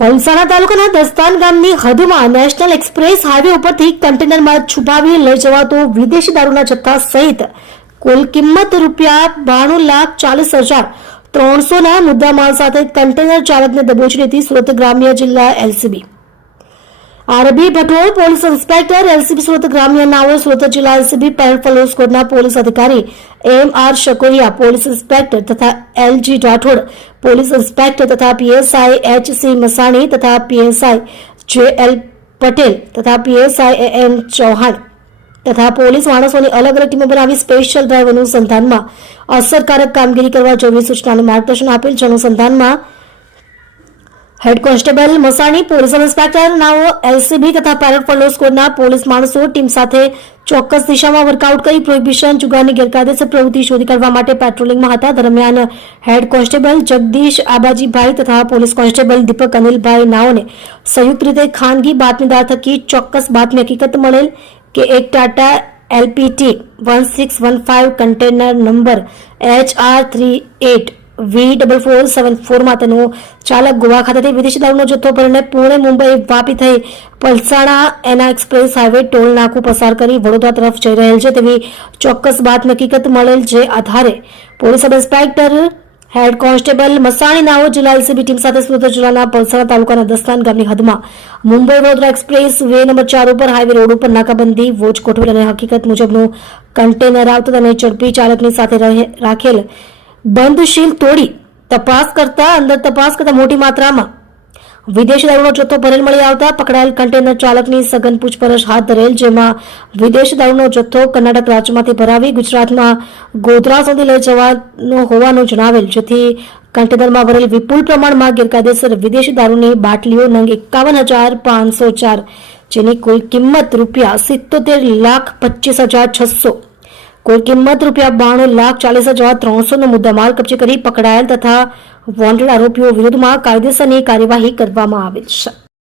પલસાણા તાલુકાના દસ્તાન ગામની હદમાં national express highway ઉપરથી કન્ટેનરમાં છુપાવી લઈ જવાતો વિદેશી દારૂના જથ્થા સહિત કુલ કિંમત ₹42,40,300 મુદ્દામાલ સાથે કન્ટેનર ચાલકને દબોચી લેતી સુરત ગ્રામ્ય જિલ્લા LCB RB Bhatol police inspector LCB Surat ગ્રામ્ય નાઓ સુરત જિલ્લા એલસીબી પેટ્રોલ સ્કોડના પોલીસ અધિકારી એમ.આર. શકોરિયા પોલીસ ઇન્સ્પેક્ટર તથા એલ.જી. રાઠોડ પોલીસ ઇન્સ્પેક્ટર તથા પીએસઆઈ એચ.સી. મસાણી તથા પીએસઆઈ જે.એલ. પટેલ તથા પીએસઆઈ એ.એમ. ચૌહાણ તથા પોલીસ માણસોની અલગ અલગ ટીમો બનાવી સ્પેશિયલ ડ્રાઈવ અનુસંધાનમાં અસરકારક કામગીરી કરવા જરૂરી સૂચના અને માર્ગદર્શન આપેલ. જે અનુસંધાનમાં head constable Masani police inspector નાઓ એલસીબી તથા પેટ્રોલ સ્કોડના પોલીસ માણસો ટીમ સાથે ચોક્કસ દિશામાં વર્કઆઉટ કરી પ્રોહિબિશન જુગારની ગેરકાયદેસર પ્રવૃત્તિ શોધી કાઢવા માટે પેટ્રોલિંગમાં હતા. દરમિયાન હેડ કોન્સ્ટેબલ જગદીશ આબાજીભાઈ તથા પોલીસ કોન્સ્ટેબલ દીપક અનિલભાઈ નાઓને સંયુક્ત રીતે ખાનગી બાતમીદાર થકી ચોક્કસ બાતમી હકીકત મળેલ કે એક ટાટા એલપીટી 1615 કન્ટેનર નંબર HR38V4474 માં તેનો ચાલક ગોવા ખાતેથી વિદેશી દારૂનો જથ્થો ભરીને પુણે મુંબઈ વાપી થઈ પલસાણા એના એક્સપ્રેસ હાઈવે ટોલ નાકું પસાર કરી વડોદરા તરફ જઈ રહેલ છે તેવી ચોક્કસ બાતમી હકીકત મળેલ. જે આધારે police sub inspector head constable Masani નાઓ જિલ્લા એલસીબી ટીમ સાથે સુરત જિલ્લાના પલસાણા તાલુકાના દસ્તાન ગામની હદમાં Mumbai Vadodara expressway number 4 ઉપર હાઈવે રોડ ઉપર નાકાબંધી વોચ ગોઠવેલ અને હકીકત મુજબનું કન્ટેનર આવતું તેને ઝડપી ચાલકની સાથે રાખેલ બંધ સીલ તોડી તપાસ કરતા મોટી માત્રામાં વિદેશી દારૂનો જથ્થો ભરેલ મળી આવતા પકડાયેલ કન્ટેનર ચાલકની સઘન પૂછપરછ હાથ ધરેલ. જેમાં વિદેશી દારૂનો જથ્થો કર્ણાટક રાજ્યમાંથી ભરાવી ગુજરાતમાં ગોધરા સુધી લઈ જવાનો હોવાનું જણાવેલ. જેથી કન્ટેનરમાં ભરેલ વિપુલ પ્રમાણમાં ગેરકાયદેસર વિદેશી દારૂની બાટલીઓ નંગ 51,504 જેની કુલ કિંમત ₹77,25,600 કુલ કિંમત ₹92,40,300 નો મુદ્દામાલ કબજે કરી પકડાયેલ તથા વોન્ટેડ આરોપીઓ વિરુદ્ધમાં કાયદેસરની કાર્યવાહી કરવામાં આવેલ છે.